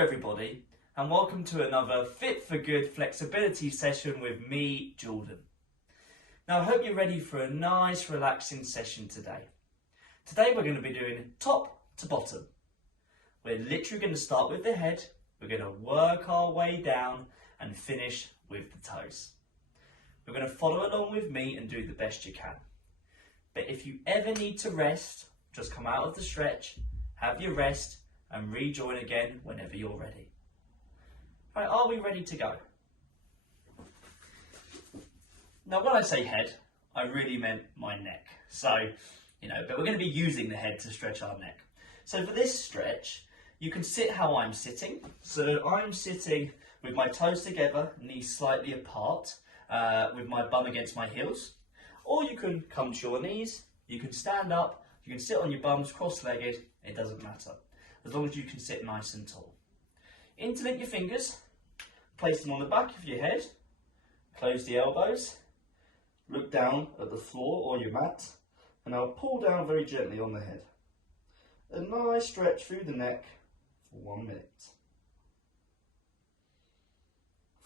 Hello everybody, and welcome to another Fit for Good flexibility session with me, Jordan. Now I hope you're ready for a nice relaxing session today. Today we're going to be doing top to bottom. We're literally going to start with the head, we're going to work our way down and finish with the toes. We're going to follow along with me and do the best you can. But if you ever need to rest, just come out of the stretch, have your rest, and rejoin again whenever you're ready. Right, are we ready to go? Now when I say head, I really meant my neck. So, but we're going to be using the head to stretch our neck. So for this stretch, you can sit how I'm sitting. So I'm sitting with my toes together, knees slightly apart, with my bum against my heels. Or you can come to your knees, you can stand up, you can sit on your bums cross-legged, it doesn't matter, as long as you can sit nice and tall. Interlink your fingers, place them on the back of your head, close the elbows, look down at the floor or your mat, and now pull down very gently on the head. A nice stretch through the neck for 1 minute.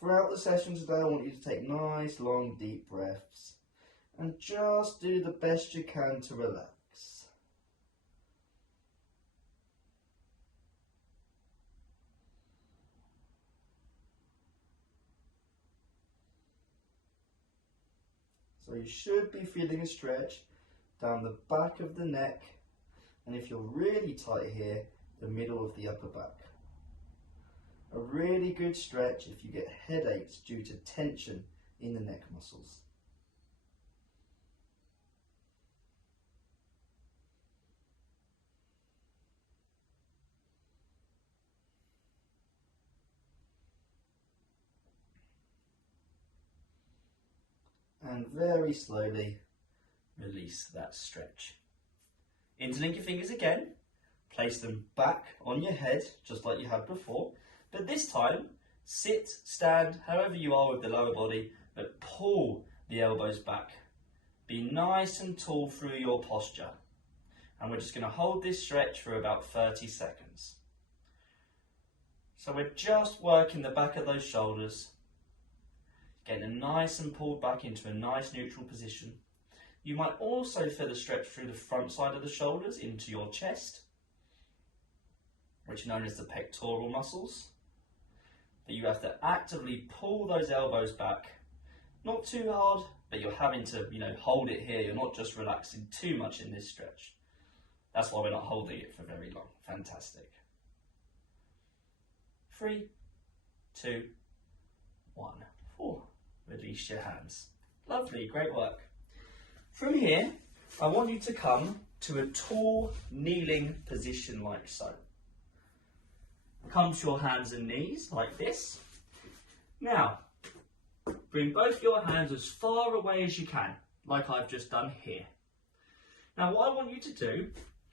Throughout the session today, I want you to take nice, long, deep breaths and just do the best you can to relax. So you should be feeling a stretch down the back of the neck, and if you're really tight here, the middle of the upper back. A really good stretch if you get headaches due to tension in the neck muscles. And very slowly release that stretch. Interlink your fingers again, place them back on your head just like you had before, but this time sit, stand, however you are with the lower body, but pull the elbows back. Be nice and tall through your posture, and we're just going to hold this stretch for about 30 seconds. So we're just working the back of those shoulders, getting a nice and pulled back into a nice neutral position. You might also feel a stretch through the front side of the shoulders into your chest, which are known as the pectoral muscles. But you have to actively pull those elbows back, not too hard, but you're having to, hold it here. You're not just relaxing too much in this stretch. That's why we're not holding it for very long. Fantastic. 3, 2, 1, 4. Release your hands. Lovely, great work. From here, I want you to come to a tall kneeling position like so. Come to your hands and knees like this. Now, bring both your hands as far away as you can, like I've just done here. Now what I want you to do,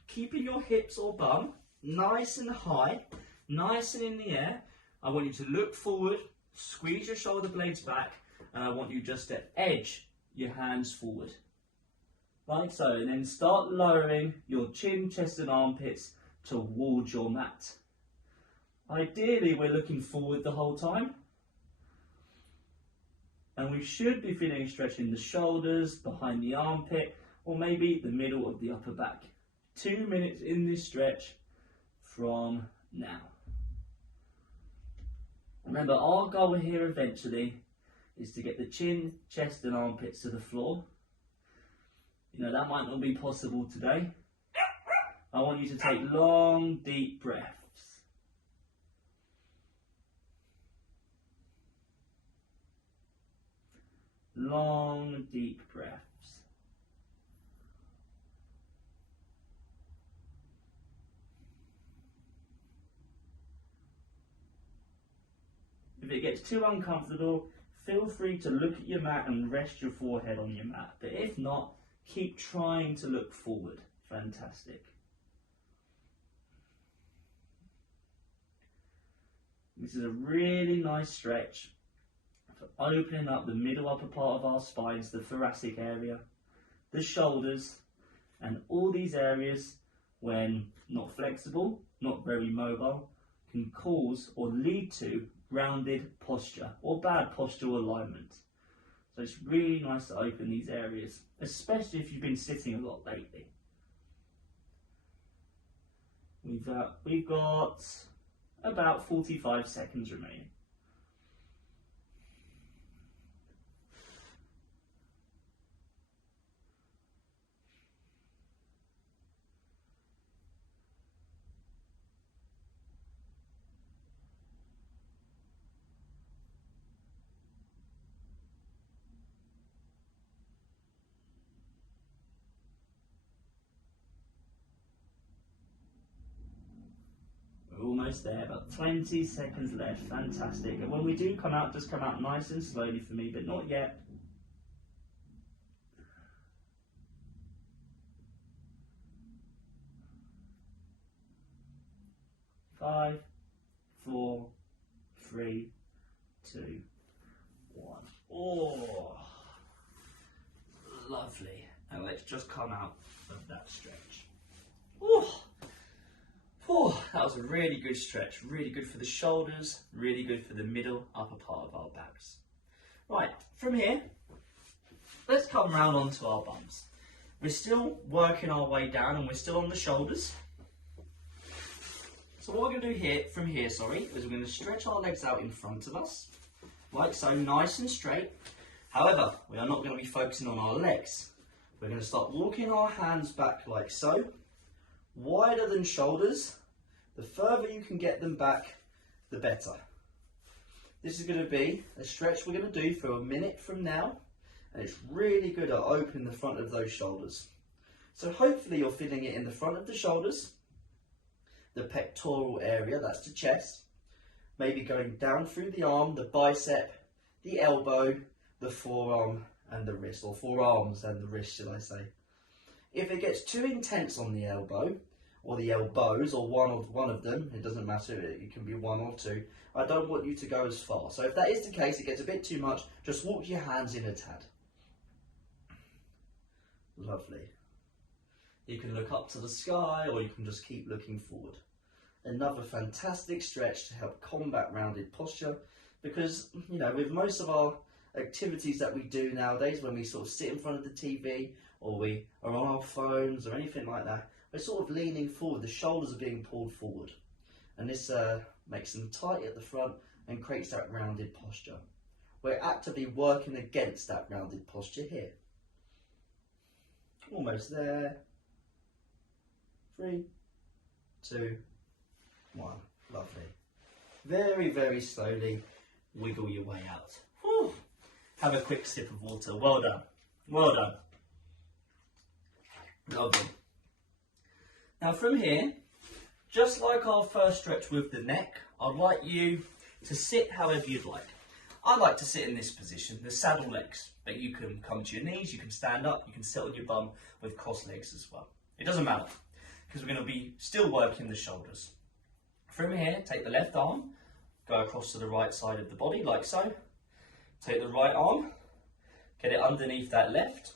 keeping your hips or bum nice and high, nice and in the air, I want you to look forward, squeeze your shoulder blades back, and I want you just to edge your hands forward, like so, and then start lowering your chin, chest and armpits towards your mat. Ideally, we're looking forward the whole time, and we should be feeling a stretch in the shoulders, behind the armpit, or maybe the middle of the upper back. 2 minutes in this stretch from now. Remember, our goal here eventually is to get the chin, chest and armpits to the floor. That might not be possible today. I want you to take long, deep breaths. Long, deep breaths. If it gets too uncomfortable, feel free to look at your mat and rest your forehead on your mat. But if not, keep trying to look forward. Fantastic. This is a really nice stretch for opening up the middle upper part of our spines, the thoracic area, the shoulders, and all these areas, when not flexible, not very mobile, can cause or lead to rounded posture or bad postural alignment. So it's really nice to open these areas, especially if you've been sitting a lot lately. We've got about 45 seconds remaining. Almost there, about 20 seconds left. Fantastic. And when we do come out, just come out nice and slowly for me, but not yet. 5, 4, 3, 2, 1. Oh, lovely. And let's just come out of that stretch. Oh. Oh, that was a really good stretch, really good for the shoulders, really good for the middle upper part of our backs. Right, from here, let's come round onto our bums. We're still working our way down and we're still on the shoulders. So what we're going to do from here, is we're going to stretch our legs out in front of us, like so, nice and straight. However, we are not going to be focusing on our legs. We're going to start walking our hands back like so, wider than shoulders. The further you can get them back, the better. This is going to be a stretch we're going to do for a minute from now, and it's really good at opening the front of those shoulders. So hopefully you're feeling it in the front of the shoulders, the pectoral area, that's the chest, maybe going down through the arm, the bicep, the elbow, the forearm and the wrist, or forearms and the wrist, should I say. If it gets too intense on the elbow, or the elbows, or one of them, it doesn't matter, it can be one or two, I don't want you to go as far. So if that is the case, it gets a bit too much, just walk your hands in a tad. Lovely. You can look up to the sky, or you can just keep looking forward. Another fantastic stretch to help combat rounded posture, because, you know, with most of our activities that we do nowadays, when we sort of sit in front of the TV, or we are on our phones, or anything like that, we're sort of leaning forward, the shoulders are being pulled forward. And this makes them tight at the front and creates that rounded posture. We're actively working against that rounded posture here. Almost there. 3, 2, 1. Lovely. Very, very slowly wiggle your way out. Whew. Have a quick sip of water. Well done. Well done. Lovely. Now from here, just like our first stretch with the neck, I'd like you to sit however you'd like. I like to sit in this position, the saddle legs, but you can come to your knees, you can stand up, you can sit on your bum with crossed legs as well. It doesn't matter, because we're going to be still working the shoulders. From here, take the left arm, go across to the right side of the body, like so. Take the right arm, get it underneath that left,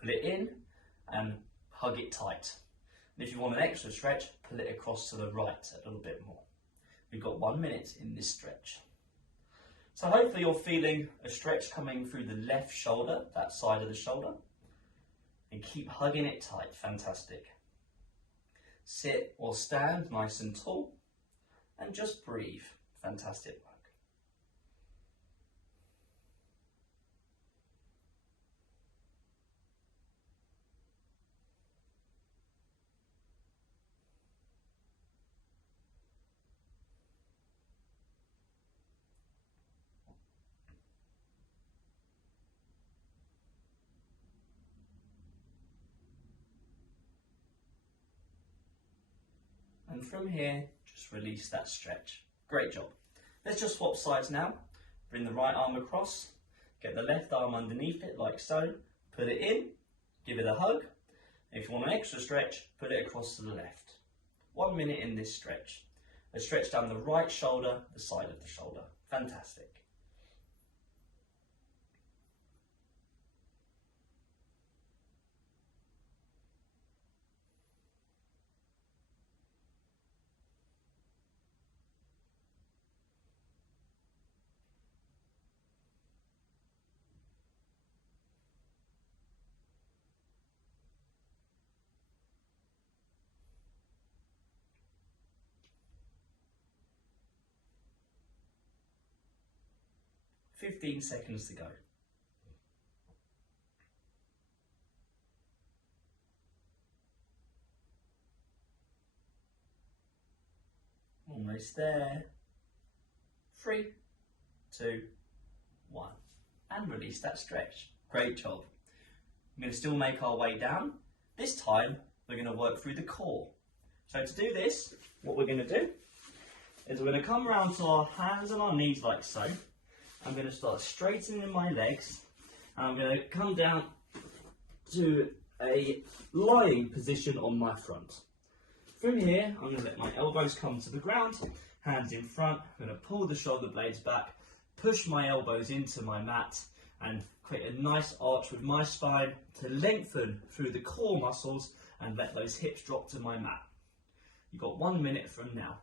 pull it in, and hug it tight. And if you want an extra stretch, pull it across to the right a little bit more. We've got 1 minute in this stretch. So hopefully you're feeling a stretch coming through the left shoulder, that side of the shoulder. And keep hugging it tight. Fantastic. Sit or stand nice and tall. And just breathe. Fantastic work. And from here, just release that stretch. Great job. Let's just swap sides now. Bring the right arm across, get the left arm underneath it like so, put it in, give it a hug. If you want an extra stretch, put it across to the left. 1 minute in this stretch. A stretch down the right shoulder, the side of the shoulder. Fantastic. 15 seconds to go. Almost there. 3, 2, 1. And release that stretch. Great job. I'm going to still make our way down. This time, we're going to work through the core. So to do this, what we're going to do is we're going to come around to our hands and our knees like so. I'm going to start straightening my legs. And I'm going to come down to a lying position on my front. From here, I'm going to let my elbows come to the ground, hands in front. I'm going to pull the shoulder blades back, push my elbows into my mat, and create a nice arch with my spine to lengthen through the core muscles and let those hips drop to my mat. You've got 1 minute from now.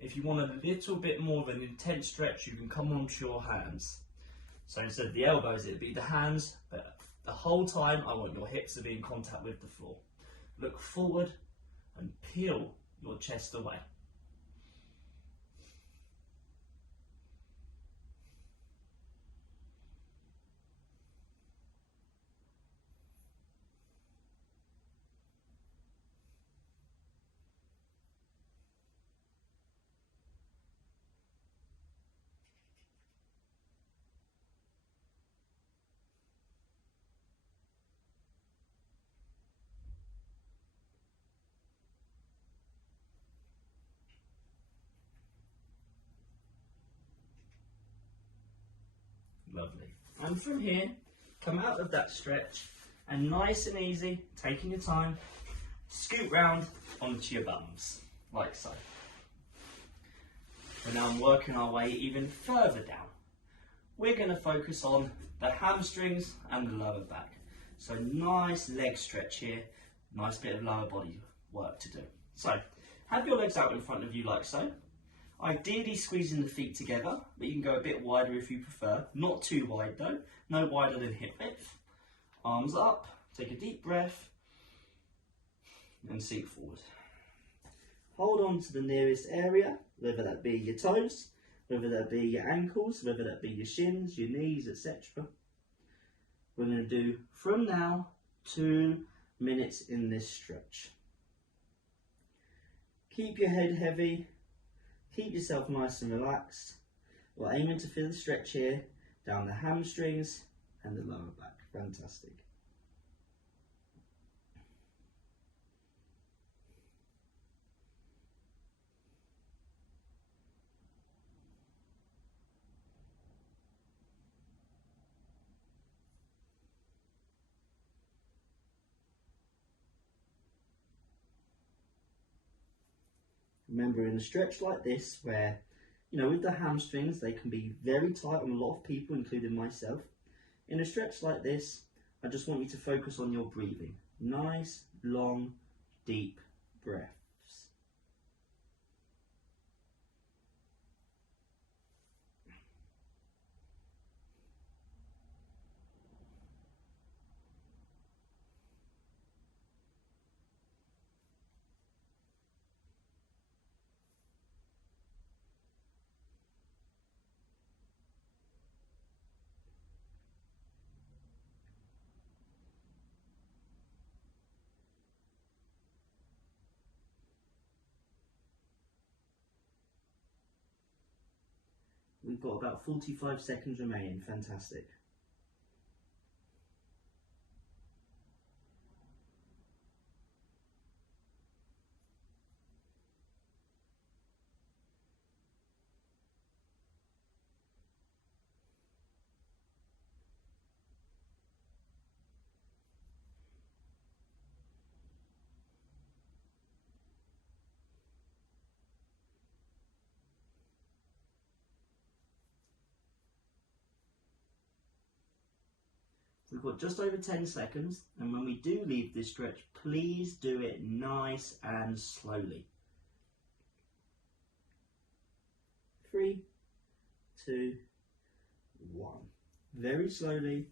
If you want a little bit more of an intense stretch, you can come onto your hands. So instead of the elbows, it'd be the hands, but the whole time I want your hips to be in contact with the floor. Look forward and peel your chest away. Lovely. And from here, come out of that stretch and nice and easy, taking your time, scoot round onto your bums, like so. And now I'm working our way even further down. We're going to focus on the hamstrings and the lower back. So nice leg stretch here, nice bit of lower body work to do. So have your legs out in front of you like so. Ideally squeezing the feet together, but you can go a bit wider if you prefer. Not too wide though, no wider than hip width. Arms up, take a deep breath, and sink forward. Hold on to the nearest area, whether that be your toes, whether that be your ankles, whether that be your shins, your knees, etc. We're going to do, from now, 2 minutes in this stretch. Keep your head heavy. Keep yourself nice and relaxed. We're aiming to feel the stretch here, down the hamstrings and the lower back. Fantastic. Remember, in a stretch like this, where, with the hamstrings, they can be very tight on a lot of people, including myself. In a stretch like this, I just want you to focus on your breathing. Nice, long, deep breaths. We've got about 45 seconds remaining. Fantastic. We've got just over 10 seconds, and when we do leave this stretch, please do it nice and slowly. 3, 2, 1. Very slowly.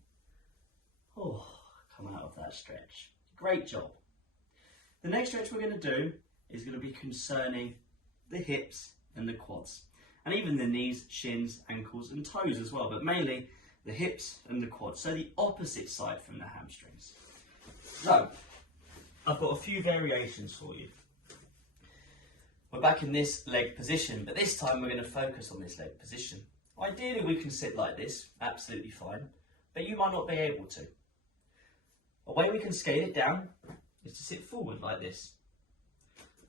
Oh, come out of that stretch. Great job. The next stretch we're going to do is going to be concerning the hips and the quads. and even the knees, shins, ankles and toes as well, but mainly the hips and the quads, so the opposite side from the hamstrings. So, I've got a few variations for you. We're back in this leg position, but this time we're going to focus on this leg position. Ideally we can sit like this, absolutely fine, but you might not be able to. A way we can scale it down is to sit forward like this,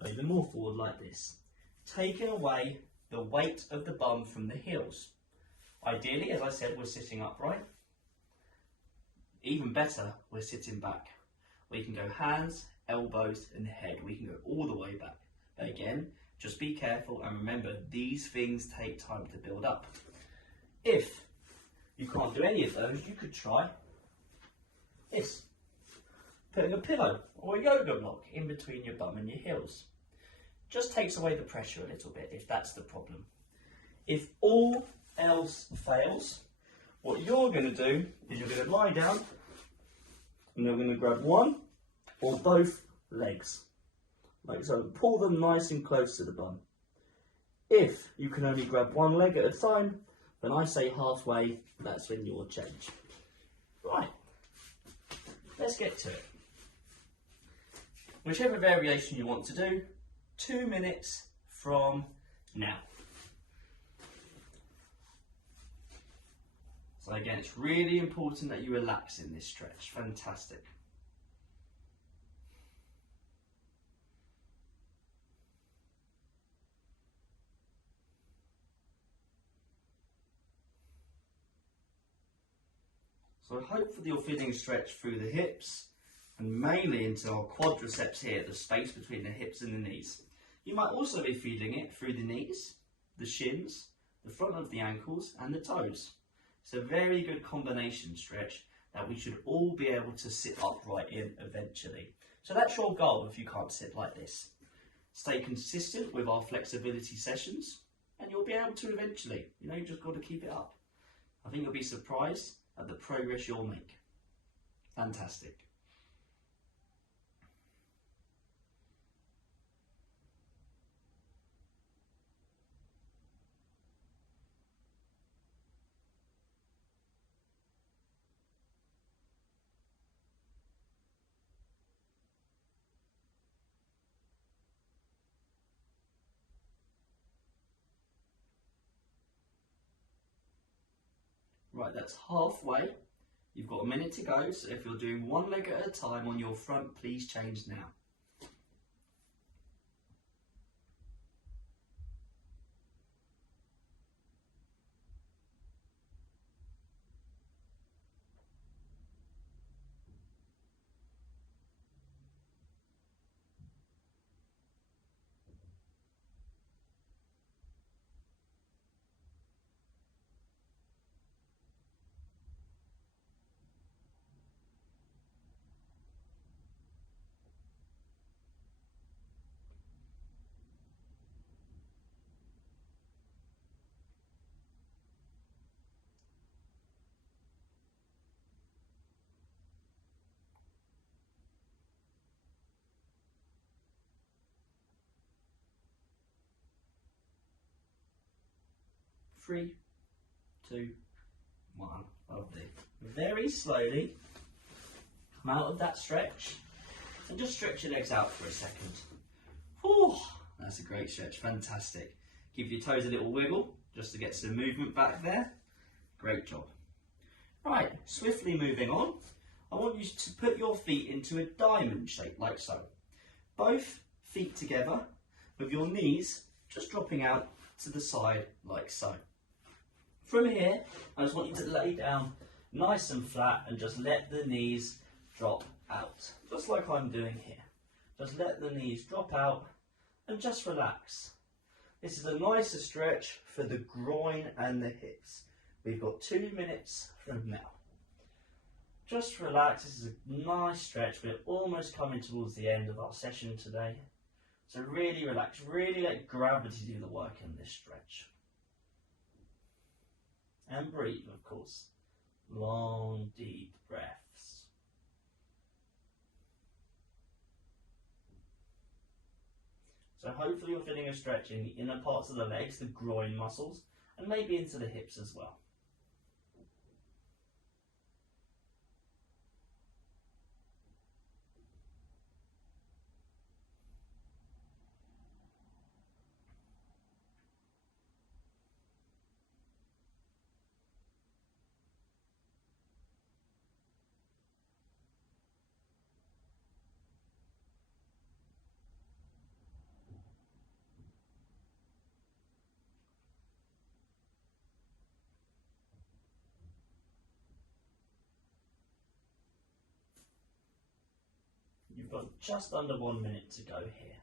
or even more forward like this, taking away the weight of the bum from the heels. Ideally, as I said, we're sitting upright. Even better, we're sitting back. We can go hands, elbows and head. We can go all the way back. But again, just be careful and remember, these things take time to build up. If you can't do any of those, you could try this. Putting a pillow or a yoga block in between your bum and your heels. Just takes away the pressure a little bit if that's the problem. If all else fails, what you're going to do is you're going to lie down and you're going to grab one or both legs. Like so, pull them nice and close to the bum. If you can only grab one leg at a time, then I say halfway, that's when you'll change. Right, let's get to it. Whichever variation you want to do, 2 minutes from now. So again, it's really important that you relax in this stretch. Fantastic. So hopefully you're feeling stretch through the hips and mainly into our quadriceps here, the space between the hips and the knees. You might also be feeling it through the knees, the shins, the front of the ankles and the toes. It's a very good combination stretch that we should all be able to sit upright in eventually. So that's your goal if you can't sit like this. Stay consistent with our flexibility sessions and you'll be able to eventually. You just got to keep it up. I think you'll be surprised at the progress you'll make. Fantastic. Right, that's halfway. You've got a minute to go, so if you're doing one leg at a time on your front, please change now. Three, two, one. Lovely. Very slowly come out of that stretch and just stretch your legs out for a second. Whew, that's a great stretch. Fantastic. Give your toes a little wiggle just to get some movement back there. Great job. Right, swiftly moving on. I want you to put your feet into a diamond shape like so. Both feet together with your knees just dropping out to the side like so. From here, I just want you to lay down nice and flat and just let the knees drop out, just like I'm doing here. Just let the knees drop out and just relax. This is a nicer stretch for the groin and the hips. We've got 2 minutes from now. Just relax, this is a nice stretch. We're almost coming towards the end of our session today. So really relax, really let gravity do the work in this stretch. And breathe, of course. Long, deep breaths. So hopefully you're feeling a stretch in the inner parts of the legs, the groin muscles, and maybe into the hips as well. You've got just under 1 minute to go here.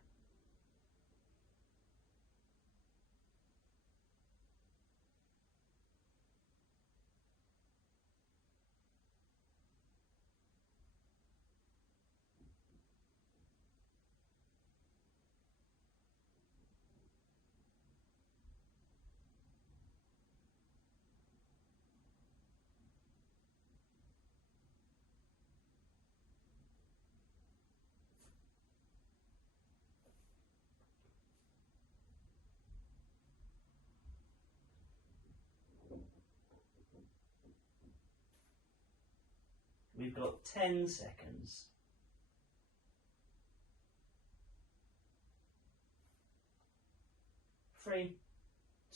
We've got 10 seconds. 3,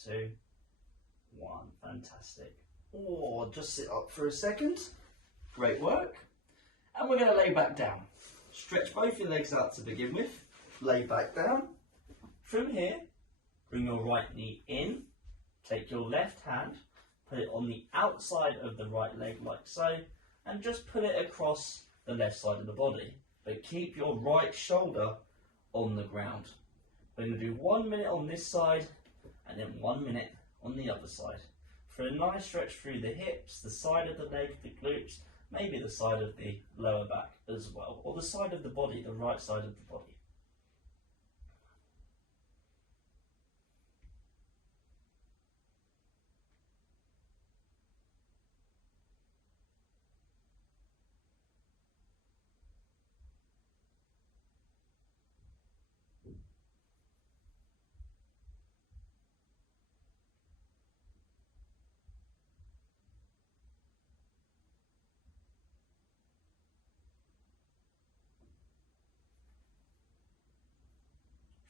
2, 1. Fantastic. Or just sit up for a second. Great work. And we're going to lay back down. Stretch both your legs out to begin with. Lay back down. From here, bring your right knee in. Take your left hand, put it on the outside of the right leg like so, and just put it across the left side of the body. But keep your right shoulder on the ground. We're going to do 1 minute on this side and then 1 minute on the other side. For a nice stretch through the hips, the side of the leg, the glutes, maybe the side of the lower back as well, or the side of the body, the right side of the body.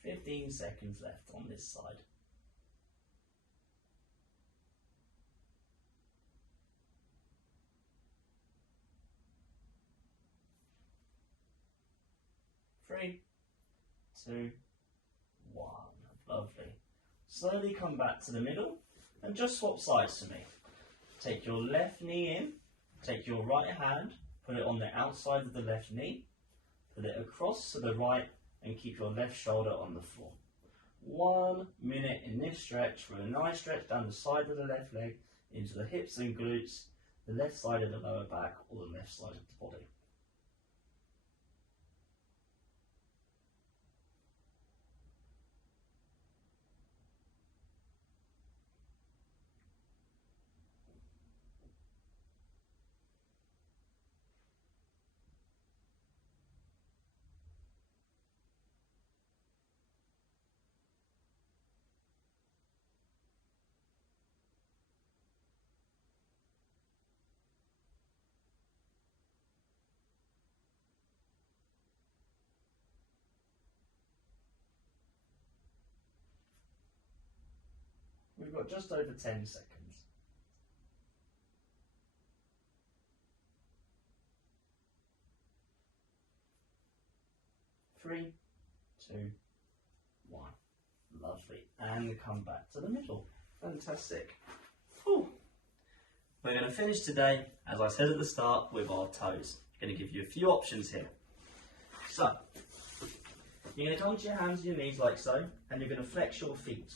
Fifteen seconds left on this side. Three, 2, 1. Lovely. Slowly come back to the middle and just swap sides to me. Take your left knee in, take your right hand, put it on the outside of the left knee, put it across to the right and keep your left shoulder on the floor. 1 minute in this stretch for a nice stretch down the side of the left leg into the hips and glutes, the left side of the lower back or the left side of the body. We've got just over 10 seconds. 3, 2, 1. Lovely. And come back to the middle. Fantastic. Whew. We're going to finish today, as I said at the start, with our toes. I'm going to give you a few options here. So, you're going to come to your hands and your knees like so, and you're going to flex your feet.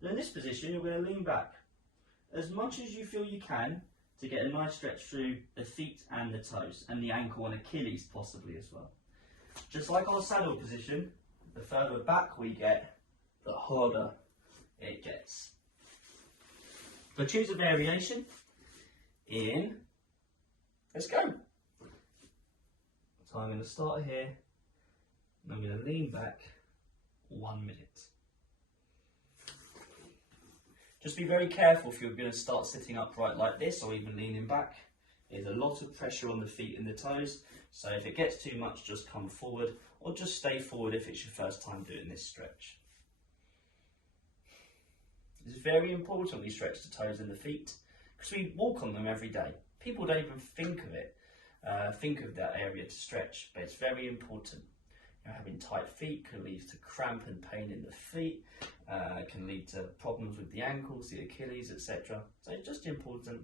And in this position, you're going to lean back as much as you feel you can to get a nice stretch through the feet and the toes, and the ankle and Achilles possibly as well. Just like our saddle position, the further back we get, the harder it gets. So choose a variation in, let's go. So I'm going to start here, and I'm going to lean back 1 minute. Just be very careful if you're going to start sitting upright like this or even leaning back. There's a lot of pressure on the feet and the toes, so if it gets too much, just come forward or just stay forward if it's your first time doing this stretch. It's very important we stretch the toes and the feet because we walk on them every day. People don't even think of it, think of that area to stretch, but it's very important. Having tight feet can lead to cramp and pain in the feet, can lead to problems with the ankles, the Achilles, etc. So it's just important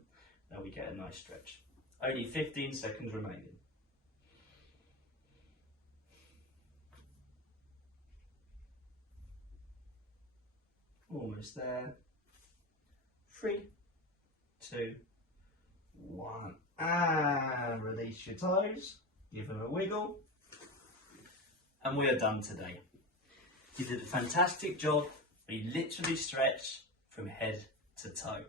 that we get a nice stretch. Only 15 seconds remaining. Almost there. 3, 2, 1. And release your toes. Give them a wiggle. And we are done today. You did a fantastic job. We literally stretched from head to toe.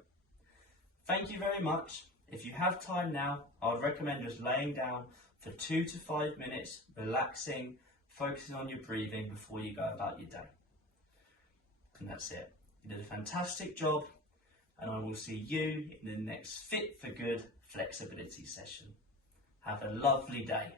Thank you very much. If you have time now, I would recommend just laying down for 2 to 5 minutes, relaxing, focusing on your breathing before you go about your day. And that's it. You did a fantastic job, and I will see you in the next Fit for Good flexibility session. Have a lovely day.